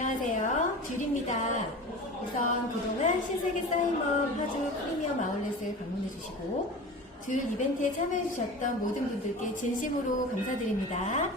안녕하세요. 듀리입니다. 우선 그동안 신세계 사이먼 파주 프리미엄 아울렛을 방문해 주시고 듀 이벤트에 참여해 주셨던 모든 분들께 진심으로 감사드립니다.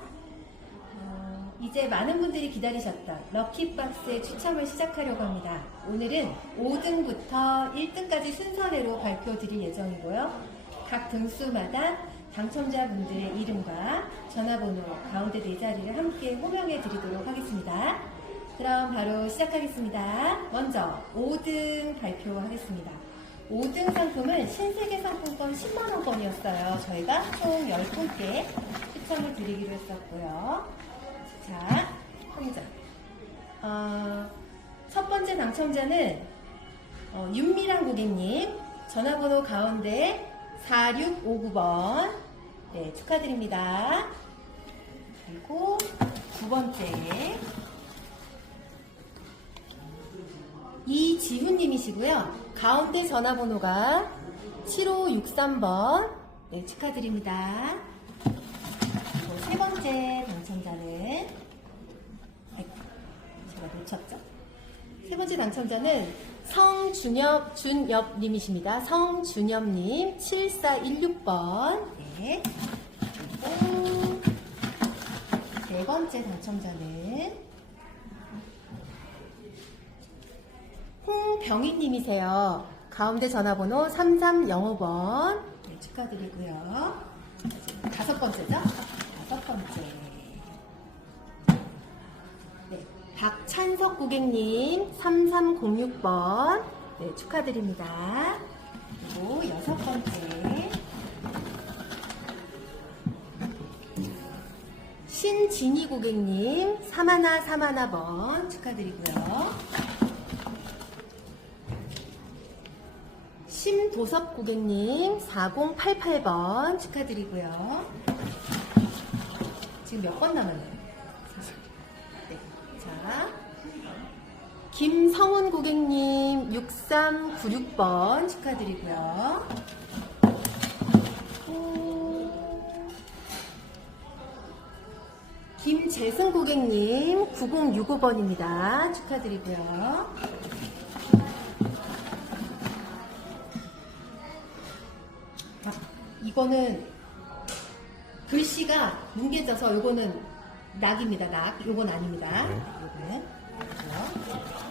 어, 이제 많은 분들이 기다리셨던 럭키박스의 추첨을 시작하려고 합니다. 오늘은 5등부터 1등까지 순서대로 발표 드릴 예정이고요. 각 등수마다 당첨자분들의 이름과 전화번호 가운데 네 자리를 함께 호명해 드리도록 하겠습니다. 그럼 바로 시작하겠습니다. 먼저 5등 발표하겠습니다. 5등 상품은 신세계 상품권 10만원권이었어요. 저희가 총 10분께 추첨을 드리기로 했었고요. 자, 한장 어, 첫 번째 당첨자는 어, 윤미랑 고객님 전화번호 가운데 4659번 네 축하드립니다. 그리고 두 번째 이지훈님이시고요. 가운데 전화번호가 7563번 네 축하드립니다. 세 번째 당첨자는 아이고, 제가 놓쳤죠? 세 번째 당첨자는 성준엽 준엽님이십니다. 성준엽님 7416번. 네. 그리고 네 번째 당첨자는 홍병희님이세요. 가운데 전화번호 3305번. 네, 축하드리고요. 다섯 번째죠? 다섯 번째. 네, 박찬석 고객님 3306번 네, 축하드립니다. 그리고 여섯 번째 신진희 고객님 3하나 3하나번 축하드리고요. 심도섭 고객님 4088번 축하드리고요. 지금 몇 번 남았나요? 네. 자, 김성훈 고객님 6396번 축하드리고요. 또 김재승 고객님 9065번입니다. 축하드리고요. 이거는 글씨가 뭉개져서 요거는 낙입니다. 낙. 요건 아닙니다. 요거는. 그렇죠.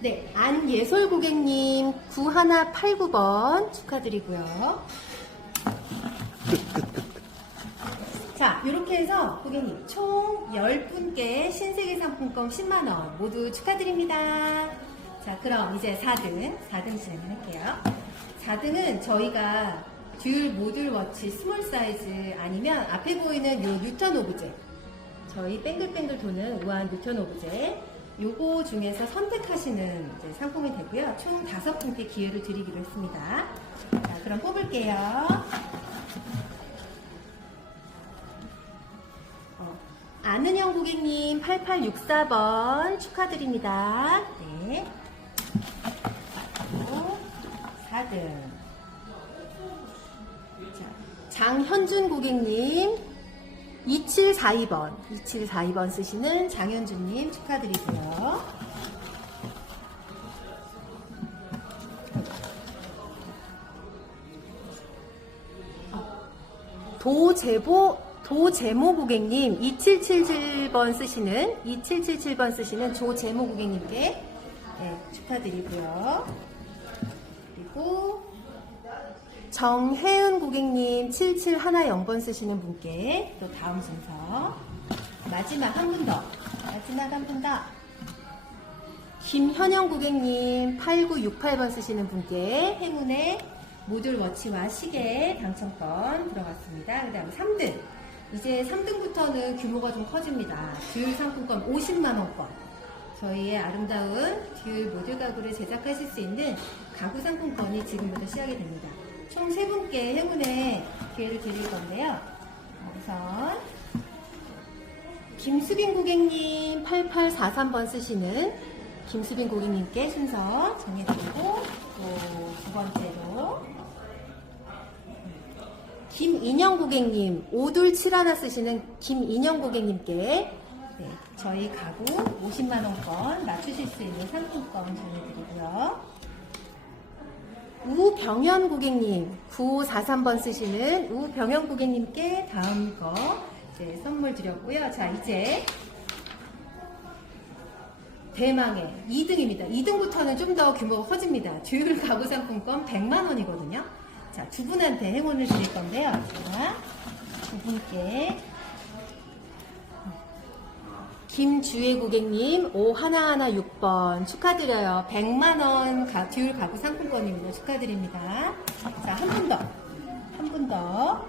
네, 안예솔 고객님 9189번 축하드리고요. 자, 이렇게 해서 고객님 총 10분께 신세계 상품권 10만원 모두 축하드립니다. 자, 그럼 이제 4등, 4등 진행할게요. 4등은 저희가 듀얼 모듈 워치 스몰 사이즈 아니면 앞에 보이는 요 뉴턴 오브제 저희 뱅글뱅글 도는 우아한 뉴턴 오브제 요거 중에서 선택하시는 상품이 되고요. 총 5분께 기회를 드리기로 했습니다. 자, 그럼 뽑을게요. 어, 아는영 고객님 8864번 축하드립니다. 네. 그리고 4등. 자, 장현준 고객님 2742번. 2742번 쓰시는 장현준님 축하드리고요. 도제보 도제모 고객님 2777번 쓰시는 2777번 쓰시는 조제모 고객님께 네, 축하드리고요. 그리고 정혜은 고객님 7710번 쓰시는 분께 또 다음 순서 마지막 한 분 더 마지막 한 분 더 김현영 고객님 8968번 쓰시는 분께 행운의 모듈 워치와 시계 당첨권 들어갔습니다. 그 다음에 3등. 이제 3등부터는 규모가 좀 커집니다. 듀얼 상품권 50만원권. 저희의 아름다운 듀얼 모듈 가구를 제작하실 수 있는 가구 상품권이 지금부터 시작이 됩니다. 총 3분께 행운의 기회를 드릴 건데요. 우선 김수빈 고객님 8843번 쓰시는 김수빈 고객님께 순서 정해드리고 또 두 번째로 김인영 고객님, 오돌7 하나 쓰시는 김인영 고객님께 네, 저희 가구 50만 원권 맞추실 수 있는 상품권 전해드리고요. 우병현 고객님, 9543번 쓰시는 우병현 고객님께 다음 거 이제 선물 드렸고요. 자, 이제 대망의 2등입니다. 2등부터는 좀 더 규모가 커집니다. 듀얼 가구 상품권 100만 원이거든요. 자, 두 분한테 행운을 드릴 건데요. 자, 두 분께 김주혜 고객님 5116번 축하드려요. 100만 원 가- 듀얼 가구 상품권입니다. 축하드립니다. 자, 한 분 더. 한 분 더.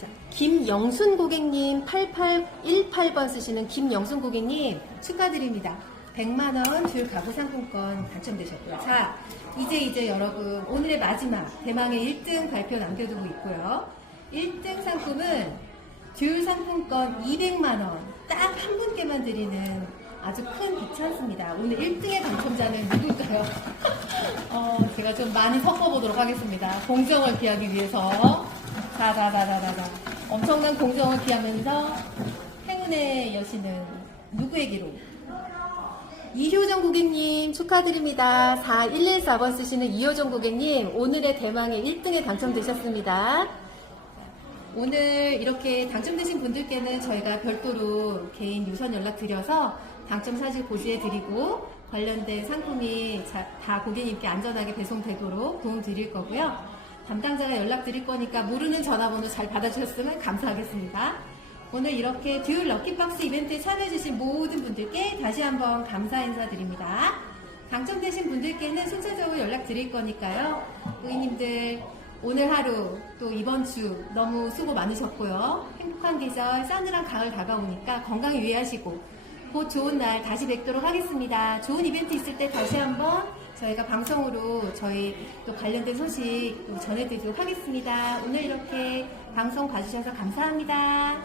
자, 김영순 고객님 8818번 쓰시는 김영순 고객님 축하드립니다. 100만원 줄 가구 상품권 당첨되셨고요. 자, 이제 이제 여러분 오늘의 마지막 대망의 1등 발표 남겨두고 있고요. 1등 상품은 듀얼 상품권 200만원 딱 한 분께만 드리는 아주 큰 빅찬스입니다. 오늘 1등의 당첨자는 누굴까요? 어, 제가 좀 많이 섞어보도록 하겠습니다. 공정을 기하기 위해서. 자자자자자자. 엄청난 공정을 기하면서 행운의 여신은 누구에게로? 이효정 고객님 축하드립니다. 4114번 쓰시는 이효정 고객님 오늘의 대망의 1등에 당첨되셨습니다. 오늘 이렇게 당첨되신 분들께는 저희가 별도로 개인 유선 연락 드려서 당첨 사실 고지해 드리고 관련된 상품이 자- 다 고객님께 안전하게 배송되도록 도움 드릴 거고요. 담당자가 연락 드릴 거니까 모르는 전화번호 잘 받아주셨으면 감사하겠습니다. 오늘 이렇게 듀얼 럭키박스 이벤트에 참여해주신 모든 분들께 다시 한번 감사 인사드립니다. 당첨되신 분들께는 순차적으로 연락 드릴 거니까요. 고객님들 오늘 하루 또 이번 주 너무 수고 많으셨고요. 행복한 계절 싸늘한 가을 다가오니까 건강 유의하시고 곧 좋은 날 다시 뵙도록 하겠습니다. 좋은 이벤트 있을 때 다시 한번 저희가 방송으로 저희 또 관련된 소식 또 전해드리도록 하겠습니다. 오늘 이렇게 방송 봐주셔서 감사합니다.